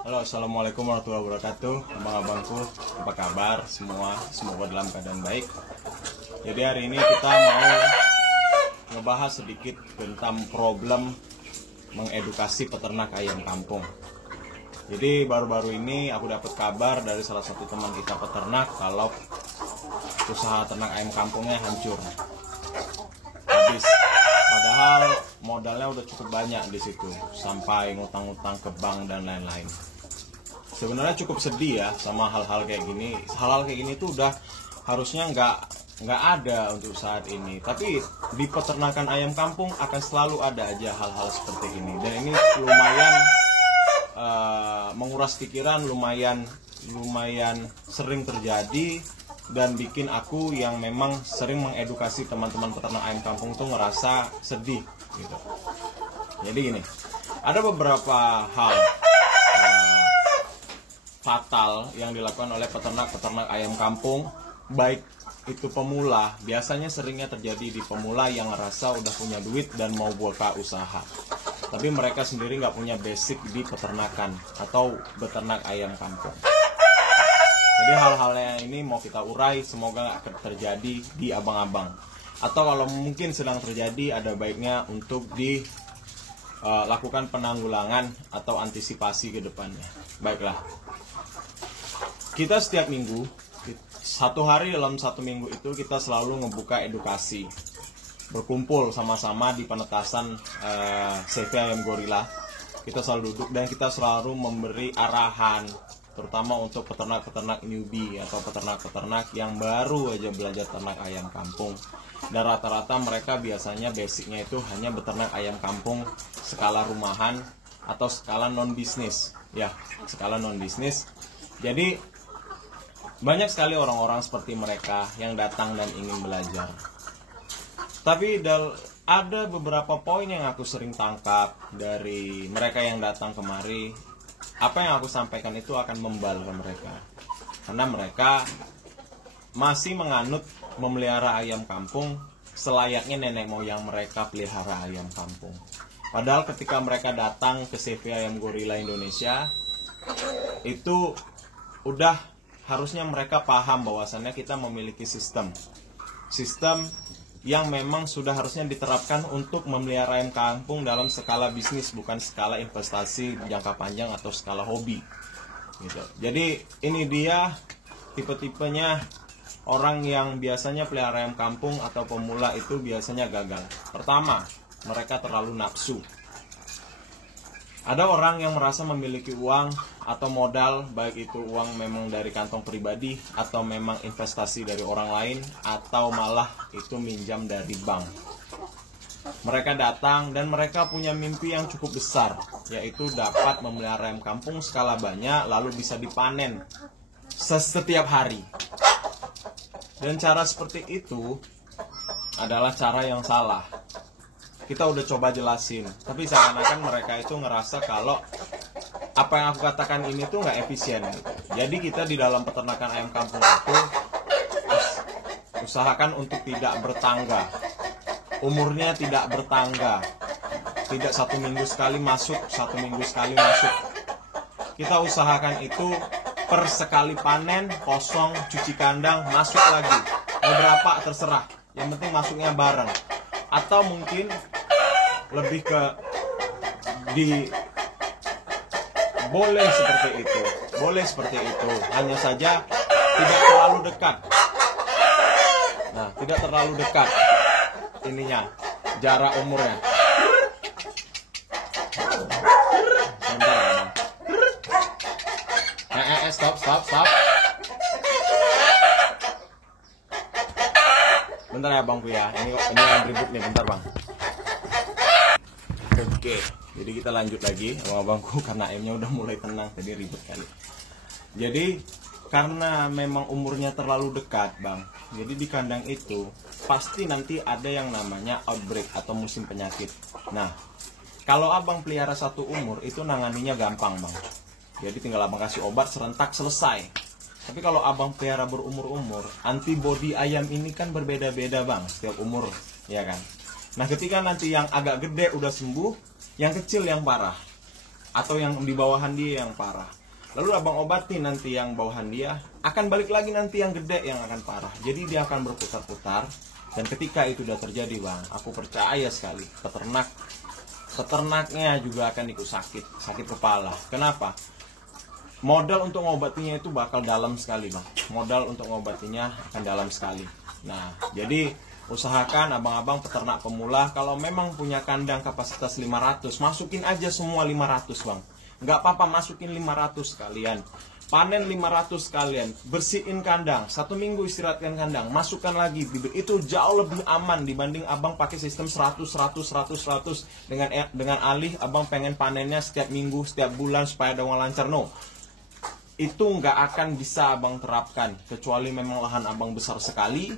Halo, assalamualaikum warahmatullahi wabarakatuh. Abang-abangku, apa kabar semua? Semoga dalam keadaan baik. Jadi hari ini kita mau ngebahas sedikit tentang problem mengedukasi peternak ayam kampung. Jadi baru-baru ini aku dapat kabar dari salah satu teman kita peternak kalau usaha ternak ayam kampungnya hancur, habis. Padahal modalnya udah cukup banyak di situ, sampai ngutang-ngutang ke bank dan lain-lain. Sebenarnya cukup sedih ya sama hal-hal kayak gini. Hal-hal kayak gini tuh udah harusnya nggak ada untuk saat ini. Tapi di peternakan ayam kampung akan selalu ada aja hal-hal seperti ini. Dan ini lumayan menguras pikiran, lumayan sering terjadi. Dan bikin aku yang memang sering mengedukasi teman-teman peternak ayam kampung tuh ngerasa sedih gitu. Jadi gini, ada beberapa hal fatal yang dilakukan oleh peternak-peternak ayam kampung, baik itu pemula. Biasanya seringnya terjadi di pemula yang ngerasa udah punya duit dan mau buka usaha, tapi mereka sendiri nggak punya basic di peternakan atau beternak ayam kampung. Jadi hal-hal yang ini mau kita urai, semoga nggak terjadi di abang-abang. Atau kalau mungkin sedang terjadi, ada baiknya untuk dilakukan penanggulangan atau antisipasi ke depannya. Baiklah, kita setiap minggu, satu hari dalam satu minggu itu kita selalu ngebuka edukasi. Berkumpul sama-sama di penetasan CV Ayam Gorilla. Kita selalu duduk dan kita selalu memberi arahan, terutama untuk peternak-peternak newbie atau peternak-peternak yang baru aja belajar ternak ayam kampung. Dan rata-rata mereka biasanya basicnya itu hanya beternak ayam kampung skala rumahan atau skala non bisnis. Ya, skala non bisnis. Jadi banyak sekali orang-orang seperti mereka yang datang dan ingin belajar. Tapi ada beberapa poin yang aku sering tangkap dari mereka yang datang kemari. Apa yang aku sampaikan itu akan membal ke mereka, karena mereka masih menganut memelihara ayam kampung selayaknya nenek moyang mereka pelihara ayam kampung. Padahal ketika mereka datang ke CV Ayam Gorilla Indonesia, itu udah harusnya mereka paham bahwasannya kita memiliki sistem yang memang sudah harusnya diterapkan untuk memelihara ayam kampung dalam skala bisnis, bukan skala investasi jangka panjang atau skala hobi gitu. Jadi ini dia tipe-tipenya orang yang biasanya pelihara ayam kampung atau pemula itu biasanya gagal. Pertama, mereka terlalu nafsu. Ada orang yang merasa memiliki uang atau modal, baik itu uang memang dari kantong pribadi atau memang investasi dari orang lain atau malah itu minjam dari bank. Mereka datang dan mereka punya mimpi yang cukup besar, yaitu dapat memelihara ayam kampung skala banyak lalu bisa dipanen setiap hari. Dan cara seperti itu adalah cara yang salah. Kita udah coba jelasin, tapi seakan-akan mereka itu ngerasa kalau apa yang aku katakan ini tuh nggak efisien gitu. Jadi kita di dalam peternakan ayam kampung itu usahakan untuk tidak bertangga, umurnya tidak bertangga, tidak 1 minggu sekali masuk, 1 minggu sekali masuk. Kita usahakan itu per sekali panen, kosong, cuci kandang, masuk lagi. Mau berapa terserah, yang penting masuknya bareng. Atau mungkin lebih ke boleh seperti itu, hanya saja tidak terlalu dekat. Nah, tidak terlalu dekat ininya, jarak umurnya. Bentar, stop. Bentar ya bangku ya, ini yang ribut nih, bentar bang. Oke, jadi kita lanjut lagi sama abangku karena ayamnya udah mulai tenang, tadi ribet kali. Jadi karena memang umurnya terlalu dekat bang, jadi di kandang itu pasti nanti ada yang namanya outbreak atau musim penyakit. Nah, kalau abang pelihara satu umur itu nanganinya gampang bang, jadi tinggal abang kasih obat serentak selesai. Tapi kalau abang pelihara berumur-umur, antibodi ayam ini kan berbeda-beda bang setiap umur, ya kan. Nah ketika nanti yang agak gede udah sembuh, yang kecil yang parah. atau yang di bawahan dia yang parah. Lalu abang obati nanti yang bawahan dia, akan balik lagi nanti yang gede yang akan parah. Jadi dia akan berputar-putar. Dan ketika itu udah terjadi bang, aku percaya sekali peternaknya juga akan ikut sakit kepala. Kenapa? Modal untuk ngobatinya itu bakal dalam sekali bang. Modal untuk ngobatinya akan dalam sekali. Nah, jadi usahakan abang-abang peternak pemula, kalau memang punya kandang kapasitas 500, masukin aja semua 500 bang. Nggak apa-apa, masukin 500 sekalian. Panen 500 sekalian, bersihin kandang, 1 minggu istirahatkan kandang, masukkan lagi bibit. Itu jauh lebih aman dibanding abang pakai sistem 100 dengan alih abang pengen panennya setiap minggu, setiap bulan supaya ada uang lancar. No, itu nggak akan bisa abang terapkan kecuali memang lahan abang besar sekali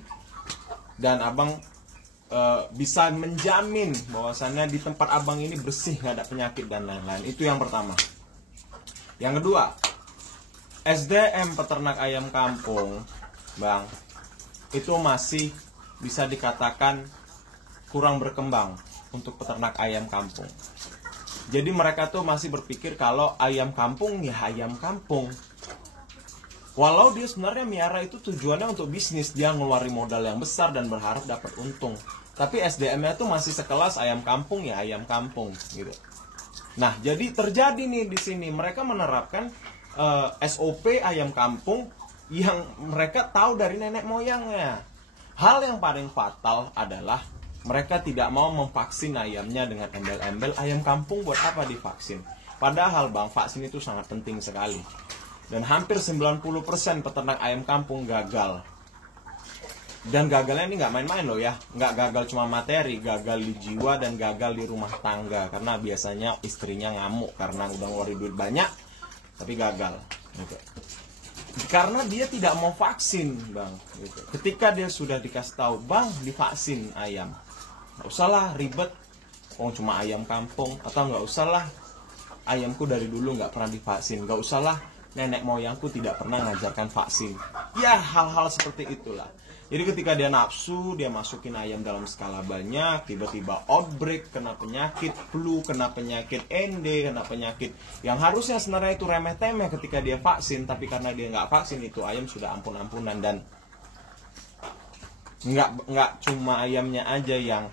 dan abang bisa menjamin bahwasannya di tempat abang ini bersih, nggak ada penyakit dan lain-lain. Itu yang pertama. Yang kedua, SDM peternak ayam kampung, bang, itu masih bisa dikatakan kurang berkembang untuk peternak ayam kampung. Jadi mereka tuh masih berpikir kalau ayam kampung ya ayam kampung. Walau dia sebenarnya miara itu tujuannya untuk bisnis, dia ngeluarin modal yang besar dan berharap dapat untung. Tapi SDM-nya tuh masih sekelas ayam kampung ya ayam kampung gitu. Nah, jadi terjadi nih di sini mereka menerapkan SOP ayam kampung yang mereka tahu dari nenek moyangnya. Hal yang paling fatal adalah mereka tidak mau memvaksin ayamnya dengan embel-embel ayam kampung. Buat apa divaksin? Padahal bang, vaksin itu sangat penting sekali. Dan hampir 90% peternak ayam kampung gagal. Dan gagalnya ini nggak main-main loh ya. Nggak gagal cuma materi, gagal di jiwa dan gagal di rumah tangga. Karena biasanya istrinya ngamuk karena udah ngeluarin duit banyak tapi gagal gitu. Karena dia tidak mau vaksin bang gitu. Ketika dia sudah dikasih tahu, bang divaksin ayam, nggak usahlah ribet, cuma ayam kampung, atau nggak usahlah ayamku dari dulu nggak pernah divaksin, nggak usahlah nenek moyangku tidak pernah ngajarkan vaksin. Ya, hal-hal seperti itulah. Jadi ketika dia nafsu, dia masukin ayam dalam skala banyak, tiba-tiba outbreak, kena penyakit flu, kena penyakit ND, kena penyakit yang harusnya sebenarnya itu remeh-temeh ketika dia vaksin, tapi karena dia nggak vaksin itu ayam sudah ampun-ampunan. Dan nggak cuma ayamnya aja yang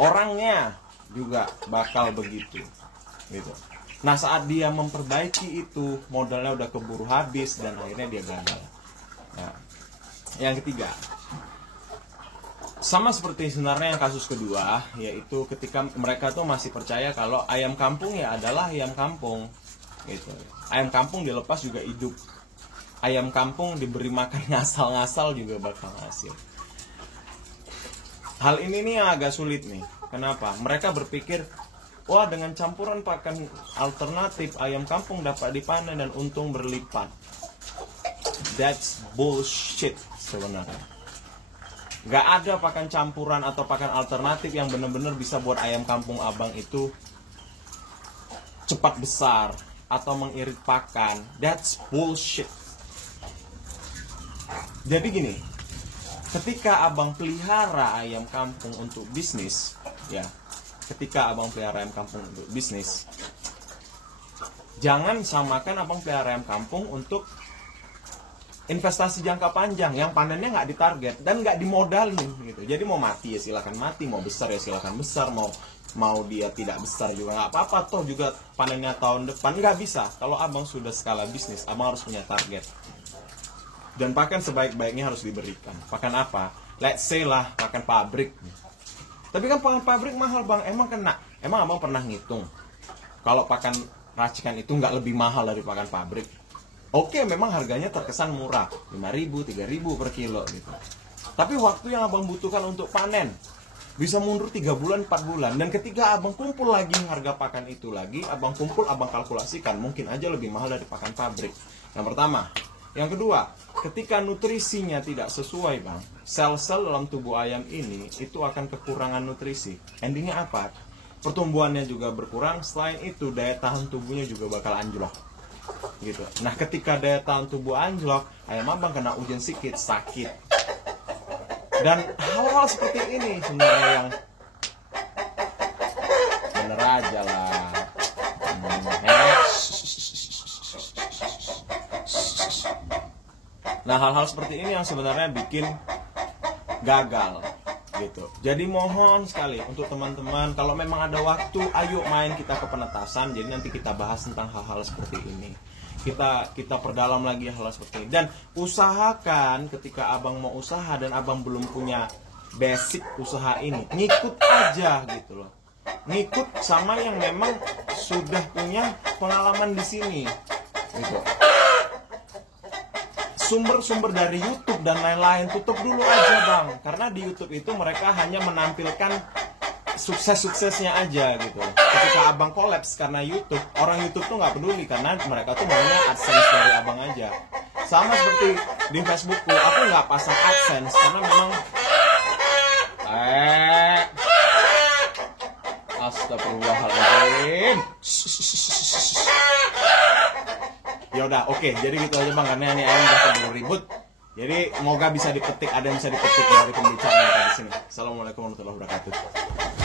orangnya juga bakal begitu gitu. Nah, saat dia memperbaiki itu, modalnya udah keburu habis dan akhirnya dia gagal. Nah, yang ketiga, sama seperti sebenarnya yang kasus kedua, yaitu ketika mereka tuh masih percaya kalau ayam kampung ya adalah ayam kampung gitu. Ayam kampung dilepas juga hidup. Ayam kampung diberi makan ngasal-ngasal juga bakal hasil. Hal ini nih yang agak sulit nih. Kenapa? Mereka berpikir, wah dengan campuran pakan alternatif ayam kampung dapat dipanen dan untung berlipat. That's bullshit sebenarnya. Gak ada pakan campuran atau pakan alternatif yang benar-benar bisa buat ayam kampung abang itu cepat besar atau mengirit pakan. That's bullshit. Jadi gini, ketika abang pelihara ayam kampung untuk bisnis, ya, ketika abang pelihara ayam kampung untuk bisnis, jangan samakan abang pelihara ayam kampung untuk investasi jangka panjang yang panennya nggak ditarget dan nggak dimodalin gitu. Jadi mau mati ya silakan mati, mau besar ya silakan besar, mau dia tidak besar juga nggak apa-apa, toh juga panennya tahun depan. Nggak bisa. Kalau abang sudah skala bisnis, abang harus punya target. Dan pakan sebaik-baiknya harus diberikan. Pakan apa? Let's say lah pakan pabrik. Tapi kan pakan pabrik mahal bang. Emang abang pernah ngitung kalau pakan racikan itu nggak lebih mahal dari pakan pabrik? Oke, memang harganya terkesan murah, 5.000, 3.000 per kilo gitu. Tapi waktu yang abang butuhkan untuk panen bisa mundur 3 bulan, 4 bulan. Dan ketika abang kumpul lagi harga pakan itu lagi, abang kalkulasikan, mungkin aja lebih mahal dari pakan pabrik. Yang pertama. Yang kedua, ketika nutrisinya tidak sesuai bang, sel-sel dalam tubuh ayam ini itu akan kekurangan nutrisi. Endingnya apa? Pertumbuhannya juga berkurang, selain itu daya tahan tubuhnya juga bakal anjlok. Gitu. Nah, ketika daya tahan tubuh anjlok, ayam abang kena hujan sedikit sakit. Dan hal-hal seperti ini sebenarnya yang bener aja lah. namanya. Nah, hal-hal seperti ini yang sebenarnya bikin gagal gitu. Jadi mohon sekali untuk teman-teman, kalau memang ada waktu, ayo main kita ke penetasan. Jadi nanti kita bahas tentang hal-hal seperti ini. Kita perdalam lagi hal seperti ini. Dan usahakan ketika abang mau usaha dan abang belum punya basic usaha ini, ngikut aja gitu loh. Ngikut sama yang memang sudah punya pengalaman di sini gitu. Sumber-sumber dari YouTube dan lain-lain tutup dulu aja bang, karena di YouTube itu mereka hanya menampilkan sukses-suksesnya aja gitu. Ketika abang kolaps karena YouTube, orang YouTube tuh nggak peduli karena mereka tuh maunya AdSense dari abang aja. Sama seperti di Facebookku, aku nggak pasang AdSense karena memang astagfirullahaladzim. Ya udah, oke. Jadi gitu aja bang, karena ini ayam udah keburu ribut. Jadi semoga bisa dipetik, ada yang bisa dipetik dari pembicaraan di sini. Assalamualaikum warahmatullahi wabarakatuh.